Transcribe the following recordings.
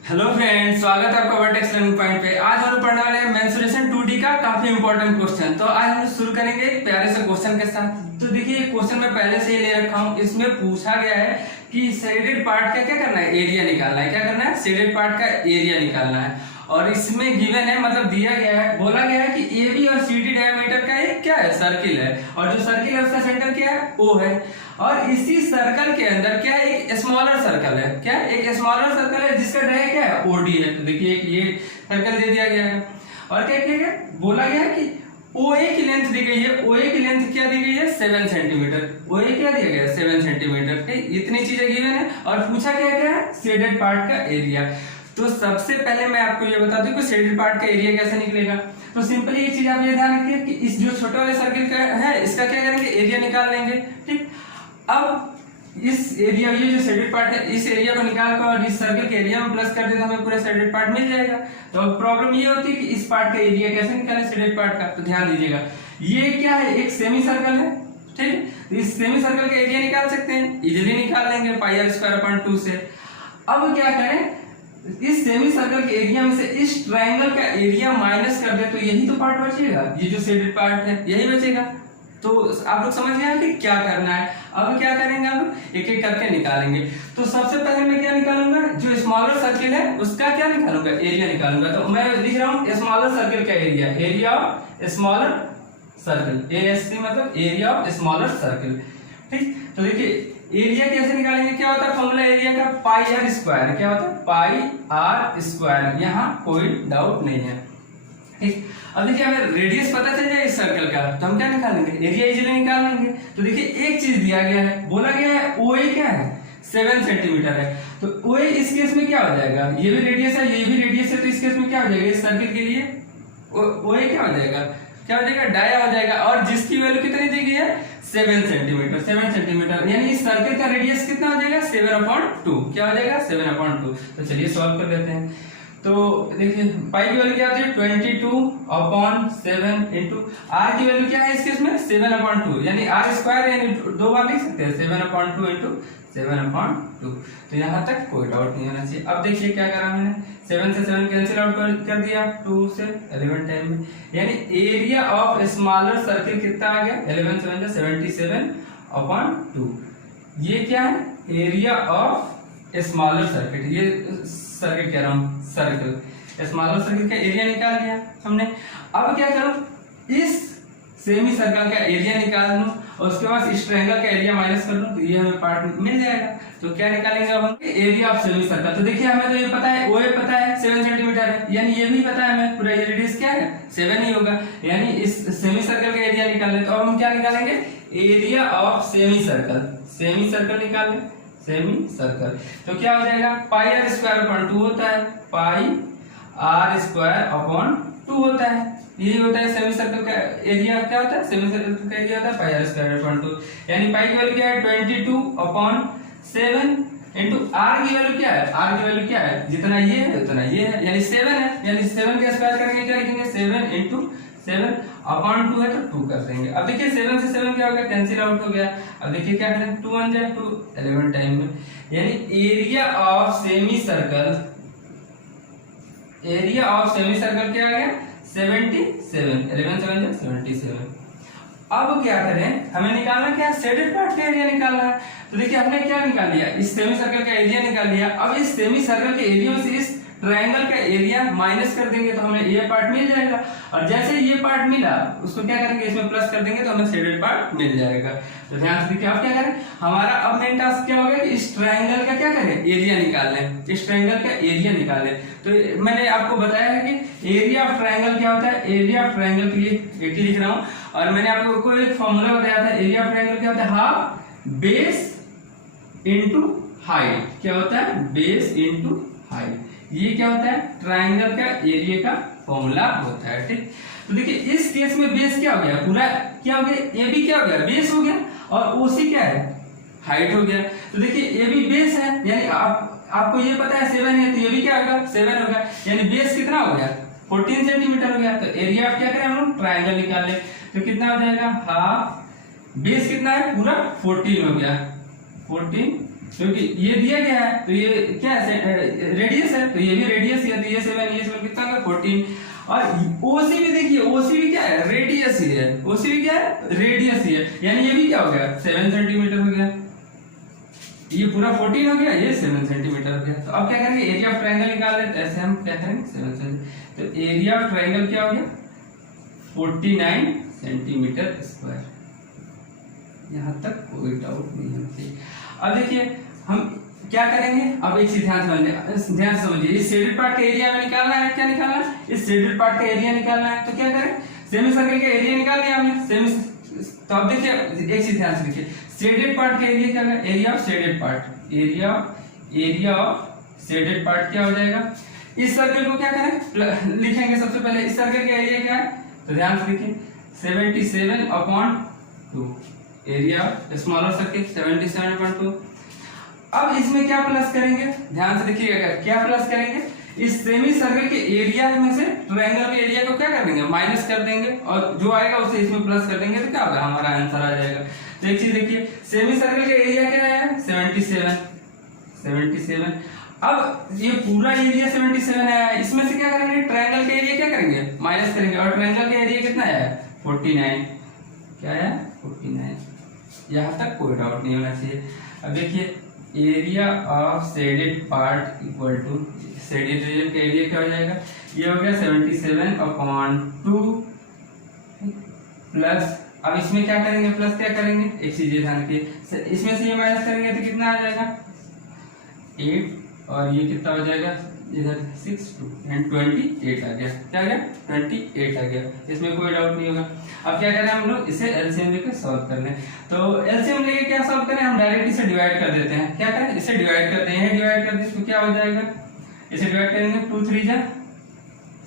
Hello friends, स्वागत है आपका वर्टेक्स लर्निंग पॉइंट पे। आज हम लोग पढ़ने वाले हैं मेंसुरेशन 2D का काफी इंपॉर्टेंट क्वेश्चन। तो आज हम शुरू करेंगे एक प्यारे से क्वेश्चन के साथ। तो देखिए क्वेश्चन मैं पहले से ही ले रखा हूँ। इसमें पूछा गया है कि शेडेड पार्ट का क्या करना है, एरिया निकालना है। क्या करना है, शेडेड पार्ट का एरिया निकालना है। और इसमें गिवन है, मतलब दिया गया है, बोला गया है कि AB और CD डायमीटर का एक क्या है, सर्किल है। और जो सर्किल है उसका सेंटर क्या है, O है। और इसी सर्कल के अंदर क्या है, एक स्मॉलर सर्कल है। क्या है, एक स्मॉलर सर्कल है जिसका डायमीटर क्या है, OD है। तो देखिए ये सर्कल दे दिया गया है। और क्या क्या क्या बोला गया है कि OA की लेंथ दी गई है। OA की लेंथ क्या दी गई है, 7 सेंटीमीटर। OA क्या दिया गया है, 7 सेंटीमीटर। ठीक, इतनी चीजें गिवन है। और पूछा क्या क्या है, शेडेड पार्ट का एरिया। तो सबसे पहले मैं आपको ये बता दूं कि शेडेड पार्ट का एरिया कैसे निकलेगा। तो सिंपली एक चीज आप ये ध्यान रखिए कि इस जो छोटे वाले सर्किल का है इसका क्या करेंगे, एरिया निकाल लेंगे। ठीक, अब इस एरिया, ये जो शेडेड पार्ट है, इस एरिया को निकाल कर और इस सर्किल के एरिया में प्लस कर दें तो हमें पूरा शेडेड पार्ट मिल जाएगा। तो अब प्रॉब्लम ये होती है कि इस पार्ट का एरिया कैसे निकालें, शेडेड पार्ट का। तो ध्यान दीजिएगा, ये क्या है, एक सेमी सर्कल है। ठीक, इस सेमी सर्कल का एरिया निकाल सकते हैं, इजीली निकाल लेंगे πr² से। अब क्या करें, इस सेमी सर्कल के एरिया में से इस ट्रायंगल का एरिया माइनस कर दे तो यही तो पार्ट बचेगा, ये जो शेडेड पार्ट है यही बचेगा। तो आप लोग समझ गए कि क्या करना है। अब क्या करेंगे, अब एक एक करके निकालेंगे। तो सबसे पहले मैं क्या निकालूंगा, जो स्मॉलर सर्किल है उसका क्या निकालूंगा, एरिया निकालूंगा। तो मैं लिख रहा हूं स्मॉलर सर्किल का area, area of smaller circle, ASC मतलब एरिया ऑफ स्मॉलर सर्किल। ठीक, तो देखिए एरिया कैसे निकालेंगे, क्या होता है फॉर्मूला एरिया का, πr²। क्या होता है, πr²। यहाँ कोई डाउट नहीं है। ठीक, अब देखिए हमें रेडियस पता चल जाए इस सर्कल का तो हम क्या निकालेंगे, एरिया इजीली निकाल लेंगे। तो देखिए एक चीज दिया गया है, बोला गया है OA क्या है, 7 सेंटीमीटर है। तो OA इस केस में क्या हो जाएगा, ये भी रेडियस है, ये भी रेडियस है। तो इस केस में क्या हो जाएगा, इस सर्किल के लिए OA क्या हो जाएगा, क्या हो जाएगा, डाया हो जाएगा। और जिसकी वैल्यू कितनी दी गई है, 7 सेंटीमीटर। 7 सेंटीमीटर यानी इस सर्किल का रेडियस कितना हो जाएगा, 7/2। क्या हो जाएगा, 7/2। तो चलिए सॉल्व कर लेते हैं। तो देखिए पाई की वैल्यू क्या आती है, 22/7 इंटू आर की वैल्यू क्या है इस केस में, 7/2। यानी r², यानी दो बार लिख सकते हैं, 7/2 इंटू 7/2। तो यहाँ तक कोई डाउट नहीं होना चाहिए। अब देखिए क्या करा मैंने, 7 से 7 कैंसिल आउट कर दिया, 2 से 11 टाइम में। यानी एरिया ऑफ स्मॉलर सर्किल कितना आ गया, 11 7 77/2। ये क्या है, एरिया ऑफ स्मॉलर सर्किट। ये सर्किट कह रहा हूँ, सर्कल, स्मॉलर सर्किल का एरिया निकाल लिया हमने। अब क्या करूं, इस सेमी सर्कल का एरिया निकाल लूं और उसके बाद इस ट्रायंगल का एरिया माइनस कर लूं तो ये हमें पार्ट मिल जाएगा। तो क्या निकालेंगे अब हम, एरिया ऑफ सेमी सर्कल। तो देखिए हमें तो ये पता है, OA पता है 7 सेंटीमीटर है, यानी ये भी पता है हमें, पूरा ये रेडियस क्या है, 7 ही होगा। यानी इस सेमी सर्कल का एरिया निकाल लें। तो अब हम क्या निकालेंगे, area of semi circle. Semi circle निकाल लें, सेमी सर्कल। तो क्या हो जाएगा, πr²/2 होता है, πr²/2 होता है। यही होता है सेमी सर्कल का एरिया। क्या होता है, सेमी सर्कल का एरिया होता है πr²/2। यानी पाई की वैल्यू क्या है, 22/7 इंटू आर की वैल्यू क्या है, आर की वैल्यू क्या है, जितना ये है उतना ये है, यानी 7 है। यानी 7 का स्क्वायर करके क्या लिखेंगे, 7 इंटू 7/2 है तो 2 कर देंगे। अब देखिए 7 से 7 क्या हो गया, कैंसिल आउट हो गया। अब देखिए क्या करें, 2 1 जाए 2, 11 टाइम में। यानी area of semi circle, area of semi circle क्या आ गया, 77। 11 7 77। अब क्या करें, हमें निकालना क्या है, शेडेड पार्ट का एरिया निकालना है। तो देखिए हमने क्या निकाल लिया, इस सेमी सर्कल का एरिया निकाल लिया। अब इस सेमी सर्कल के एरिया में से इस ट्रायंगल का एरिया माइनस कर देंगे तो हमें ये पार्ट मिल जाएगा। और जैसे ये पार्ट मिला उसको क्या करेंगे, इसमें प्लस कर देंगे तो हमें शेडेड पार्ट मिल जाएगा। तो ध्यान से देखिए अब क्या करें, हमारा अब मेन टास्क क्या होगा कि इस ट्रायंगल का क्या करें, एरिया निकाल लें। इस ट्रायंगल का एरिया निकाल लें। तो मैंने आपको बताया है कि एरिया ऑफ ट्रायंगल क्या होता है, एरिया ऑफ ट्रायंगल के लिए 80 लिख रहा हूं। और मैंने आपको एक फॉर्मूला बताया था, एरिया ऑफ ट्रायंगल क्या होता है, हाफ बेस इंटू हाइट। क्या होता है, बेस इंटू हाइट। ये क्या होता है, ट्रायंगल का एरिया का फॉर्मूला होता है। ठीक, तो देखिए इस केस में बेस क्या हो गया, पूरा क्या हो गया, AB क्या हो गया, बेस हो गया। और OC क्या है, हाइट हो गया। तो देखिए AB बेस है, यानी आपको ये पता है 7 है तो ये भी क्या होगा, 7 होगा। यानी बेस कितना हो गया, 14 सेंटीमीटर हो गया। तो एरिया आप क्या करें, हम लोग ट्रायंगल निकाल ले। तो कितना हो जाएगा, हाफ बेस कितना है, पूरा 14 हो गया, 14 क्योंकि ये दिया गया है तो ये क्या है, रेडियस है, तो ये भी रेडियस ही है, तो ये 7 कितना होगा 14। और ओसी भी देखिए, ओसी भी क्या है, रेडियस ही है, ओसी भी क्या है, रेडियस ही है, यानी ये भी क्या हो गया 7 सेंटीमीटर हो गया। ये पूरा 14 हो गया, ये 7 सेंटीमीटर हो गया। तो अब क्या करेंगे, एरिया ऑफ ट्रायंगल निकाल लेते हैं। ऐसे हम क्या करेंगे 7 सेंटीमीटर, तो एरिया ऑफ ट्रायंगल क्या हो गया 49 सेंटीमीटर स्क्वायर। यहां तक कोई डाउट नहीं होना चाहिए। अब देखिए हम क्या करेंगे, अब एक चीज ध्यान से समझिए, इस शेडेड पार्ट का एरिया में निकालना है, क्या निकालना है, इस शेडेड पार्ट का एरिया निकालना है। तो क्या करें, सेमी सर्कल का एरिया निकाल लिया हमने, सेमी। तो अब देखिए एक चीज ध्यान से देखिए, शेडेड पार्ट का एरिया क्या है, area of shaded part, area of shaded part क्या हो जाएगा। इस सर्कल को क्या करें, लिखेंगे सबसे पहले इस सर्कल का एरिया क्या है, तो ध्यान से देखिए 77/2, एरिया स्मॉलर सर्कल 77/2। अब इसमें क्या प्लस करेंगे, ध्यान से देखिएगा, क्या प्लस करेंगे, इस सेमी सर्कल के एरिया में से ट्रायंगल के एरिया को क्या कर देंगे, माइनस कर देंगे, और जो आएगा उसे इसमें प्लस कर देंगे, तो क्या होगा, हमारा आंसर आ जाएगा। तो एक चीज देखिए, सेमी सर्कल का एरिया क्या है 77। अब ये पूरा एरिया 77 है, इसमें से क्या करेंगे, ट्रायंगल का एरिया क्या करेंगे, माइनस करेंगे, और ट्रायंगल का एरिया कितना है 49, क्या है 49। यहां तक कोई डाउट नहीं होना चाहिए। अब देखिए area of shaded part equal to shaded region का एरिया क्या हो जाएगा, ये हो गया 77/2 प्लस, अब इसमें क्या करेंगे, प्लस क्या करेंगे, एक चीज ध्यान रखिए, इसमें से ये माइनस करेंगे तो कितना आ जाएगा 8, और ये कितना हो जाएगा इधर 6 2 एंड 28 आ गया, क्या आ गया 28 आ गया, इसमें कोई डाउट नहीं होगा। अब क्या करें हम लोग, इसे एलसीएम लेकर सॉल्व कर लें। तो एलसीएम लेके क्या सॉल्व करें, हम डायरेक्ट इसे डिवाइड कर देते हैं, क्या करें इसे डिवाइड करते हैं, डिवाइड कर दें तो क्या हो जाएगा, इसे डिवाइड करेंगे 2 3 जा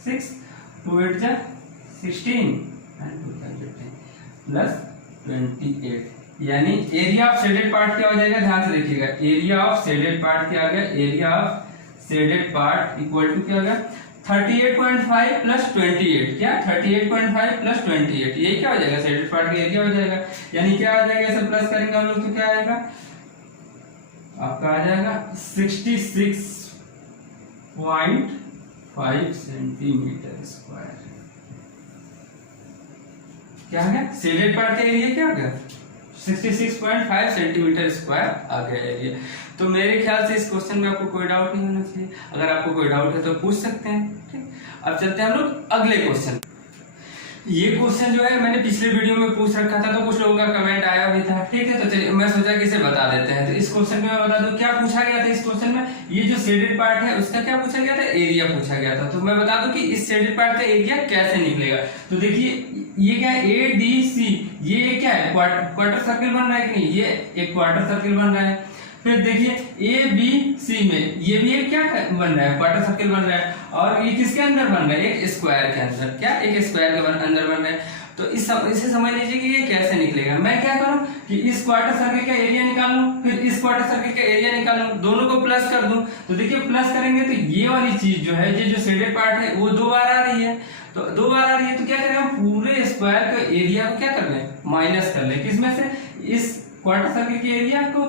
6, 2 8 जा 16 एंड 2 5 15 प्लस 28, यानी एरिया ऑफ शेडेड पार्ट क्या हो जाएगा, ध्यान से देखिएगा, एरिया ऑफ शेडेड पार्ट क्या आ गया, area of shaded part equal to क्या हो गया 38.5 प्लस 28, क्या 38.5 प्लस 28, ये क्या हो जाएगा शेडेड पार्ट का एरिया हो जाएगा, यानी क्या आ जाएगा, इसे प्लस करेंगे हम लोग तो क्या आएगा आपका आ जाएगा 66.5 सेंटीमीटर स्क्वायर। क्या आ गया, शेडेड पार्ट का एरिया क्या हो गया 66.5 सेंटीमीटर स्क्वायर आ गया एरिया। तो मेरे ख्याल से इस क्वेश्चन में आपको कोई डाउट नहीं होना चाहिए, अगर आपको कोई डाउट है तो पूछ सकते हैं। ठीक, अब चलते हैं हम लोग अगले क्वेश्चन। ये क्वेश्चन जो है मैंने पिछले वीडियो में पूछ रखा था, तो कुछ लोगों का कमेंट आया भी था। ठीक है, तो चलिए मैं सोचा कि इसे बता देते हैं। तो इस क्वेश्चन में मैं बता दूं क्या पूछा गया था। इस क्वेश्चन में ये जो शेडेड पार्ट है उसका क्या पूछा गया था, एरिया पूछा गया था। तो मैं बता दूं कि इस शेडेड पार्ट का एरिया कैसे निकलेगा। तो देखिए ये क्या है ADC, ये क्या है क्वार्टर सर्किल बन रहा है कि नहीं, ये एक क्वार्टर सर्किल बन रहा है। फिर देखिए ABC में ये भी एक क्या बन रहा है, क्वार्टर सर्किल बन रहा है, और ये किसके अंदर बन रहा है, एक स्क्वायर के अंदर, क्या एक स्क्वायर के अंदर बन रहा है। तो इसे समझ लीजिए कि ये कैसे निकलेगा। मैं क्या करूं कि इस क्वार्टर सर्किल का एरिया निकाल लूं, फिर इस क्वार्टर सर्किल का एरिया निकाल लूं, दोनों को प्लस कर दूं। तो देखिए प्लस करेंगे तो ये वाली चीज जो है, ये जो शेडेड पार्ट है वो 2 बार आ रही है, तो 2 बार आ रही है, तो क्या करें हम पूरे स्क्वायर का एरिया को क्या कर लें, माइनस कर लें। किसमें से, इस क्वार्टर सर्किल के एरिया को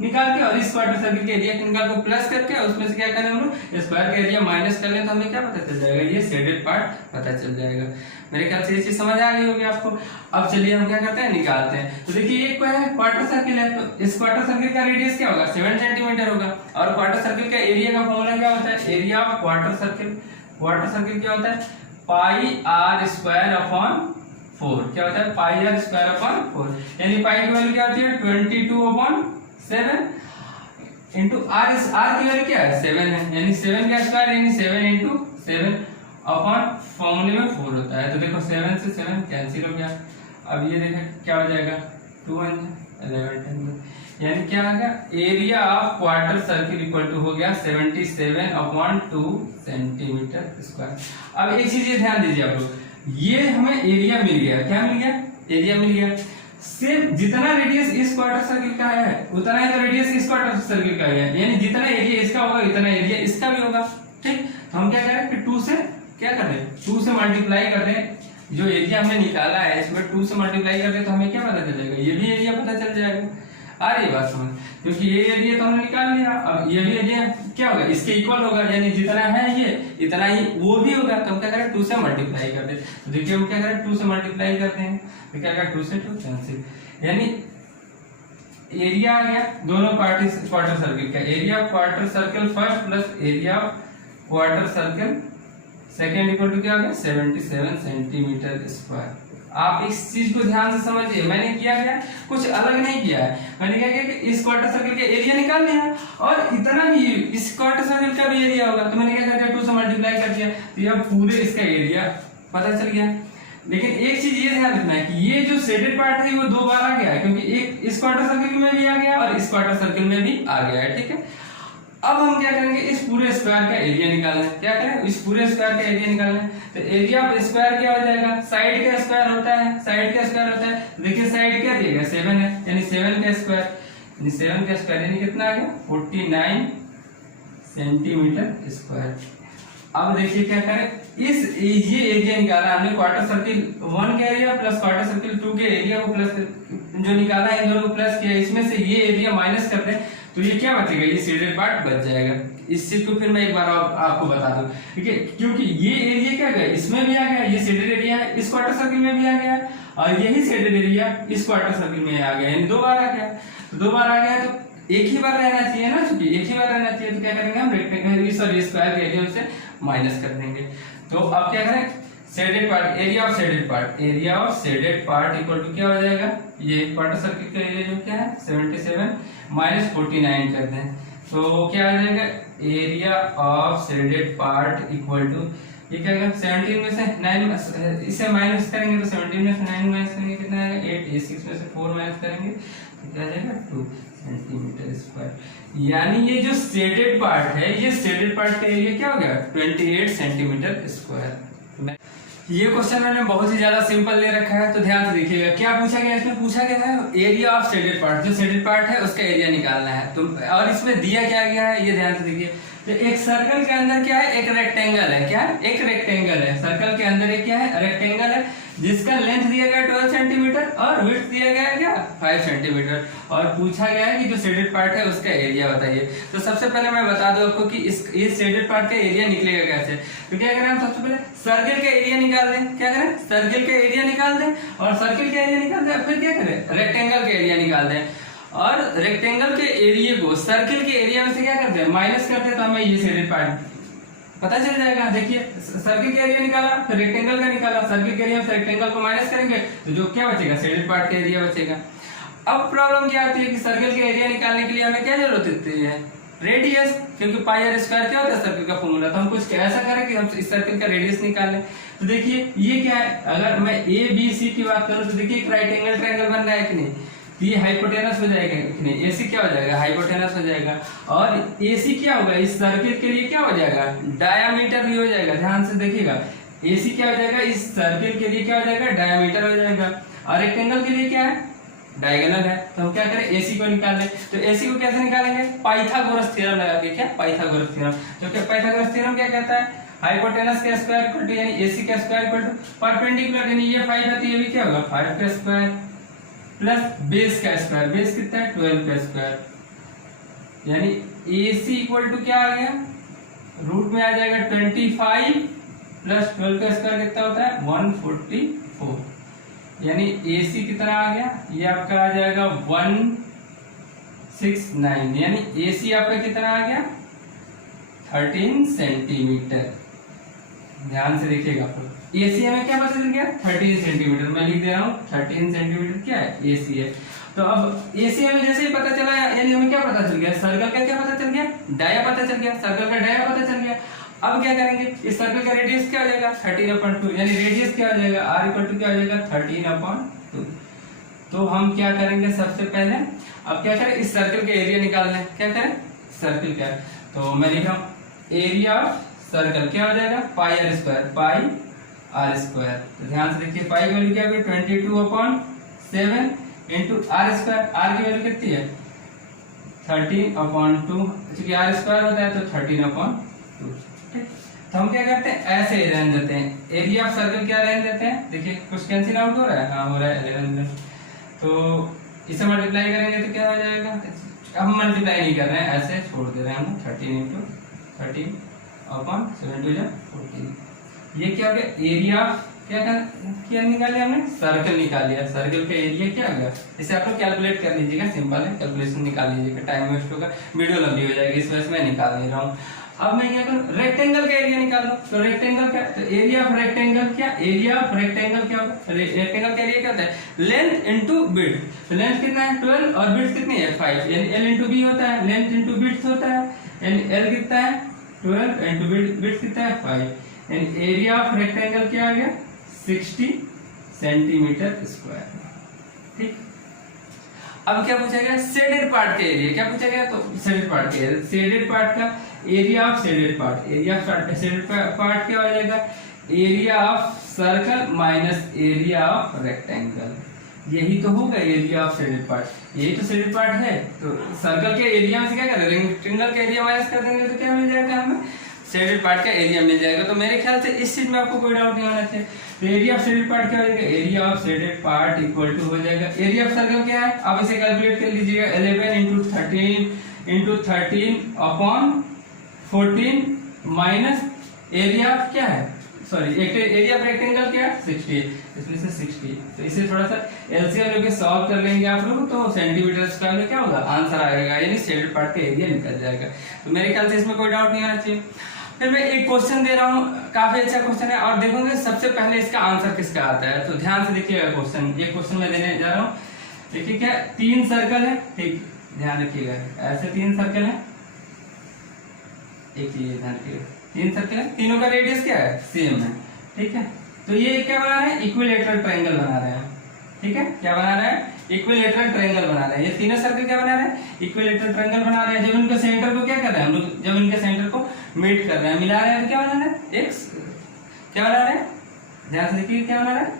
निकाल के और इस क्वार्टर सर्किल के एरिया को निकाल के प्लस करके उसमें से क्या करें हम लोग स्क्वायर का एरिया माइनस कर लें, तो हमें क्या पता चल जाएगा, ये शेडेड पार्ट पता चल जाएगा। मेरे ख्याल से ये चीज समझ आ गई होगी आपको। अब चलिए हम क्या करते हैं, निकालते हैं। तो देखिए ये क्या है, क्वार्टर सर्किल है, तो इस क्वार्टर सर्किल का रेडियस क्या होगा 7 सेंटीमीटर होगा, और क्वार्टर सर्किल का एरिया का फॉर्मूला क्या होता है, एरिया ऑफ क्वार्टर सर्किल क्या होता है पाई r स्क्वायर अपॉन 4, क्या होता है पाई r स्क्वायर अपॉन 4, यानी पाई की वैल्यू क्या होती है 22/7 इंटू r की वैल्यू क्या है 7 है, यानी 7 का स्क्वायर यानी 7 इंटू 7 अपॉन फॉर्मूले में 4 होता है। तो देखो 7 से 7 कैंसिल हो गया। अब ये देखो क्या हो जाएगा 2 1 11 10, यानी क्या आ गया area of quarter circle equal to हो गया 77/2 सेंटीमीटर स्क्वायर। अब एक चीज ध्यान दीजिए आप लोग, ये हमें एरिया मिल गया, क्या मिल गया, एरिया मिल गया। सिर्फ जितना रेडियस इस क्वार्टर सर्किल का है उतना ही तो रेडियस इस क्वार्टर सर्किल का है, यानी जितना एरिया इसका होगा उतना एरिया इसका भी होगा। ठीक, तो हम क्या करें फिर 2 से क्या कर दें, 2 से मल्टीप्लाई कर दें, जो एरिया हमने निकाला है इसमें 2 से मल्टीप्लाई कर दें तो हमें क्या पता चल जाएगा, ये भी एरिया पता चल जाएगा। आ रही है बात समझ, क्योंकि ये एरिया तो हमने निकाल लिया, अब ये भी एरिया क्या होगा, इसके इक्वल होगा, यानी जितना है ये इतना ही वो भी होगा। तो हम क्या करें 2 से मल्टीप्लाई कर दे। तो देखिए हम क्या करें 2 से मल्टीप्लाई करते हैं, तो क्या करें 2 से 2 कैंसिल, यानी एरिया आ गया दोनों क्वार्टर सर्किल का, area of quarter circle first plus area of quarter circle second equal to क्या हो गया 77 सेंटीमीटर स्क्वायर। आप इस चीज को ध्यान से समझिए, मैंने किया क्या कुछ अलग नहीं किया है, मैंने क्या किया कि इस क्वार्टर सर्कल का एरिया निकाल लिया और इतना भी इस क्वार्टर सर्कल का भी एरिया होगा, तो मैंने क्या कर दिया 2 से मल्टीप्लाई कर दिया, तो ये पूरे इसका एरिया पता चल गया। लेकिन एक चीज ये ध्यान रखना है कि ये जो शेडेड पार्ट है वो 2 बार आ गया है, क्योंकि एक इस क्वार्टर सर्कल में भी आ गया और इस क्वार्टर सर्कल में भी आ गया है, ठीक है। अब हम क्या करेंगे इस पूरे स्क्वायर का एरिया निकालना है, क्या करें इस पूरे स्क्वायर का एरिया निकालना है। तो एरिया ऑफ स्क्वायर क्या हो जाएगा, साइड का स्क्वायर होता है, साइड का स्क्वायर होता है, देखिए साइड क्या दिया गया 7 है, यानी 7 का स्क्वायर, यानी 7 का स्क्वायर यानी कितना आ गया 49 सेंटीमीटर स्क्वायर। अब देखिए क्या करें ये एरिया निकाला हमने क्वार्टर सर्किल 1 का एरिया प्लस क्वार्टर सर्किल 2 के एरिया को प्लस जो निकाला है इन दोनों को प्लस किया, इसमें से ये एरिया माइनस कर दें तो ये क्या बचेगा, ये शेडेड पार्ट बच जाएगा। इस चीज को फिर मैं एक बार आपको बता दूं, ठीक है, क्योंकि ये एरिया क्या गया इसमें भी आ गया, ये शेडेड एरिया है इस क्वार्टर सर्किल में भी आ गया और यही शेडेड एरिया इस क्वार्टर सर्किल में आ गया, यानी 2 बार आ गया। तो 2 बार आ गया तो एक ही बार रहना चाहिए ना, क्योंकि एक ही बार रहना चाहिए, तो क्या करेंगे हम रेक्टेंगल सॉरी स्क्वायर के एरिया से माइनस कर देंगे। तो अब क्या करें shaded part area of shaded part, area of shaded part equal to क्या हो जाएगा, ये क्वार्टर सर्किल का एरिया जो क्या है 77 माइनस 49 कर दें तो क्या आ जाएगा area of shaded part equal to ये क्या होगा 17 में से 9 इसे माइनस करेंगे तो 17 में से 9 माइनस करेंगे कितना आएगा 8, 6 में से 4 माइनस करेंगे तो क्या आ जाएगा 2 सेंटीमीटर स्क्वायर। यानी ये जो शेडेड पार्ट है ये शेडेड पार्ट का एरिया क्या हो गया 28 सेंटीमीटर स्क्वायर। ये क्वेश्चन मैंने बहुत ही ज्यादा सिंपल ले रखा है, तो ध्यान से देखिएगा क्या पूछा गया, इसमें पूछा गया है एरिया ऑफ शेडेड पार्ट, जो शेडेड पार्ट है उसका एरिया निकालना है। तो और इसमें दिया क्या गया है ये ध्यान से देखिए, तो एक सर्कल के अंदर क्या है एक रेक्टेंगल है, क्या है एक रेक्टेंगल है, सर्कल के अंदर एक क्या है रेक्टेंगल है जिसका लेंथ दिया गया 12 सेंटीमीटर और विड्थ दिया गया है क्या 5 सेंटीमीटर, और पूछा गया है कि जो शेडेड पार्ट है उसका एरिया बताइए। तो सबसे पहले मैं बता दूं आपको कि इस शेडेड पार्ट का एरिया निकलेगा कैसे। तो क्या करें हम सबसे पहले सर्कल का एरिया निकाल दें, क्या करें सर्कल का एरिया निकाल दें और सर्कल का एरिया निकाल दें फिर क्या करें रेक्टेंगल का एरिया निकाल दें और रेक्टेंगल के एरिया को सर्कल के एरिया में से क्या करते हैं माइनस करते हैं, तो हमें ये शेडेड पार्ट पता चल जाएगा। देखिए सर्कल का एरिया निकाला फिर रेक्टेंगल का निकाला, सर्कल के एरिया से रेक्टेंगल को माइनस करेंगे तो जो क्या बचेगा शेडेड पार्ट का एरिया बचेगा। अब प्रॉब्लम क्या आती है कि सर्कल के एरिया निकालने के लिए हमें क्या जरूरत होती है रेडियस, क्योंकि पाई आर स्क्वायर क्या होता है सर्कल का फॉर्मूला। तो हम कुछ ऐसा करें कि हम इस सर्कल का रेडियस निकाल लें। तो देखिए ये क्या है, अगर मैं ए बी सी की बात करूं तो देखिए एक राइट एंगल ट्रायंगल बन रहा है कि नहीं, तो ये हाइपोटेनस हो जाएगा कि नहीं, एसी क्या हो जाएगा हाइपोटेनस हो जाएगा और एसी क्या होगा इस सर्कल के लिए क्या हो जाएगा डायामीटर भी हो जाएगा। ध्यान से देखिएगा एसी क्या हो जाएगा इस सर्कल के लिए क्या हो जाएगा डायामीटर हो जाएगा और रेक्टेंगल के लिए क्या है डायगोनल है। तो हम क्या करें एसी को निकाल लें। तो एसी को कैसे निकालेंगे पाइथागोरस थ्योरम लगा के, क्या पाइथागोरस थ्योरम, तो क्या पाइथागोरस थ्योरम क्या कहता है हाइपोटेनस का स्क्वायर इक्वल टू यानी एसी का स्क्वायर इक्वल टू परपेंडिकुलर, यानी ये 5 है तो ये भी क्या होगा 5 का स्क्वायर प्लस बेस का स्क्वायर, बेस कितना है 12 का स्क्वायर, यानी AC इक्वल टू क्या आ गया रूट में आ जाएगा 25 प्लस 12 का स्क्वायर कितना होता है 144, यानी AC कितना आ गया ये आपका आ जाएगा 169, यानी AC आपका कितना आ गया 13 सेंटीमीटर। ध्यान से देखिएगा एसी हमें क्या पता चल गया 13 सेंटीमीटर, मैं लिख दे रहा हूँ 13 सेंटीमीटर क्या है एसी है। तो अब एसी हमें जैसे ही पता चला यानी हमें क्या पता चल गया सर्कल का क्या पता चल गया डाया पता चल गया, सर्कल का डाया पता चल गया। अब क्या करेंगे इस सर्कल का रेडियस क्या हो जाएगा 13/2, यानी रेडियस क्या हो जाएगा r इक्वल टू क्या हो जाएगा 13/2। तो हम क्या करेंगे सबसे पहले अब क्या करें इस सर्कल के एरिया निकाल लें, क्या करें सर्कल क्या, तो मैं लिख रहा हूँ एरिया ऑफ सर्कल क्या हो जाएगा pi r square, pi r square. तो ध्यान से देखिए पाई की वैल्यू क्या होगी 22/7 इंटू आर स्क्वायर, आर की वैल्यू कितनी है 13/2, क्योंकि आर स्क्वायर होता है तो 13/2। ठीक, तो हम क्या करते हैं ऐसे ही रहने देते हैं एरिया ऑफ सर्कल क्या रहने देते हैं, देखिए कुछ कैंसिल आउट हो रहा है, हाँ हो रहा है 11। तो इसे मल्टीप्लाई करेंगे तो क्या हो जाएगा, अब हम मल्टीप्लाई नहीं कर रहे हैं, ऐसे छोड़ दे रहे हैं हम, 13 इंटू 13 अपॉन 7 टू 14। ये क्या हो गया, एरिया क्या निकाले हमने, सर्कल निकाल लिया, सर्कल का एरिया क्या हो गया। इसे आप लोग कैलकुलेट कर लीजिएगा, सिंपल है, कैलकुलेशन निकाल लीजिएगा, टाइम वेस्ट होगा, वीडियो लंबी हो जाएगी, इस वजह से मैं निकाल नहीं रहा हूँ। अब मैं क्या करूँ, रेक्टेंगल का एरिया निकाल लो। तो रेक्टेंगल का, तो एरिया ऑफ रेक्टेंगल क्या, एरिया ऑफ रेक्टेंगल क्या होगा, रेक्टेंगल का एरिया क्या होता है, लेंथ इनटू विड्थ। तो लेंथ कितना है 12 और विड्थ कितनी है 5, यानी एल इनटू बी होता है, लेंथ इनटू विड्थ होता है, यानी एल कितना है 12 इनटू विड्थ कितना है 5, यानी एरिया ऑफ रेक्टेंगल क्या आ गया 60 सेंटीमीटर स्क्वायर। ठीक, अब क्या पूछा गया, शेडेड पार्ट का एरिया, क्या पूछा गया, तो शेडेड पार्ट का एरिया, शेडेड पार्ट का area of shaded part, area of shaded part क्या हो जाएगा, area of circle minus area of rectangle, यही तो होगा एरिया ऑफ शेडेड पार्ट, यही तो शेडेड पार्ट है। तो सर्कल के एरिया में से क्या करें, रेक्टेंगल का एरिया माइनस कर देंगे तो क्या मिल जाएगा हमें, शेडेड पार्ट का एरिया मिल जाएगा। तो मेरे ख्याल से इस चीज में आपको कोई डाउट नहीं होना चाहिए। तो एरिया ऑफ शेडेड पार्ट क्या हो जाएगा, area of shaded part equal to हो जाएगा, एरिया ऑफ सर्कल क्या है, अब इसे कैलकुलेट कर लीजिएगा, 11 into 13 upon 14 minus area of क्या है, सॉरी एरिया ऑफ रेक्टेंगल क्या है 60, इसमें से 60। तो इसे थोड़ा सा एलसीएम लेके सॉल्व कर लेंगे आप लोग, तो सेंटीमीटर स्क्वायर में क्या होगा आंसर आएगा, यानी शेडेड पार्ट का एरिया निकल जाएगा। तो मेरे ख्याल से इसमें कोई डाउट नहीं आना चाहिए। फिर मैं एक क्वेश्चन दे रहा हूँ, काफी अच्छा क्वेश्चन है, और देखोगे सबसे पहले इसका आंसर किसका आता है, तो ध्यान से देखिएगा क्वेश्चन, ये क्वेश्चन मैं देने जा रहा हूँ। देखिए क्या, 3 सर्कल है, ठीक, ध्यान रखिएगा, ऐसे 3 सर्कल है, एक चीज ध्यान रखिएगा, 3 सर्कल है, तीनों का रेडियस क्या है सेम है, ठीक है। तो ये क्या बना रहे हैं, इक्विलेटरल ट्रायंगल बना रहे हैं, ठीक है, क्या बना रहे हैं, इक्विलेटरल ट्रायंगल बना रहे हैं। ये तीनों सर्कल क्या बना रहे हैं, इक्विलेटरल ट्रायंगल बना रहे हैं। जब इनके सेंटर को क्या कर रहे हैं हम लोग, जब इनके सेंटर को मीट कर रहे हैं, मिला रहे हैं, तो क्या बना रहे हैं, एक क्या बना रहे हैं, ध्यान से देखिए क्या बना रहा है,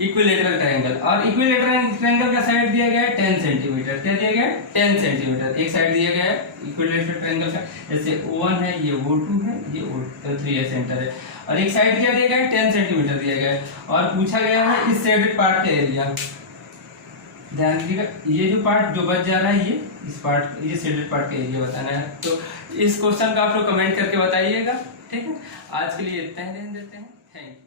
इक्विलेटरल ट्रायंगल। और इक्विलेटरल ट्रायंगल का साइड दिया गया है 10 सेंटीमीटर, क्या दिया गया है 10 सेंटीमीटर, एक साइड दिया गया है इक्विलेटरल ट्रायंगल का, जैसे O1 है, ये O2 है, ये O3 है, सेंटर है, और एक साइड क्या दिया गया है 10 सेंटीमीटर दिया गया है। और पूछा गया है इस शेडेड पार्ट का एरिया, ध्यान दीजिएगा, ये जो पार्ट जो बच जा रहा है, ये इस पार्ट, ये शेडेड पार्ट का एरिया बताना है। तो इस क्वेश्चन का आप लोग कमेंट करके बताइएगा, ठीक है। आज के लिए इतना ही देते हैं, थैंक यू।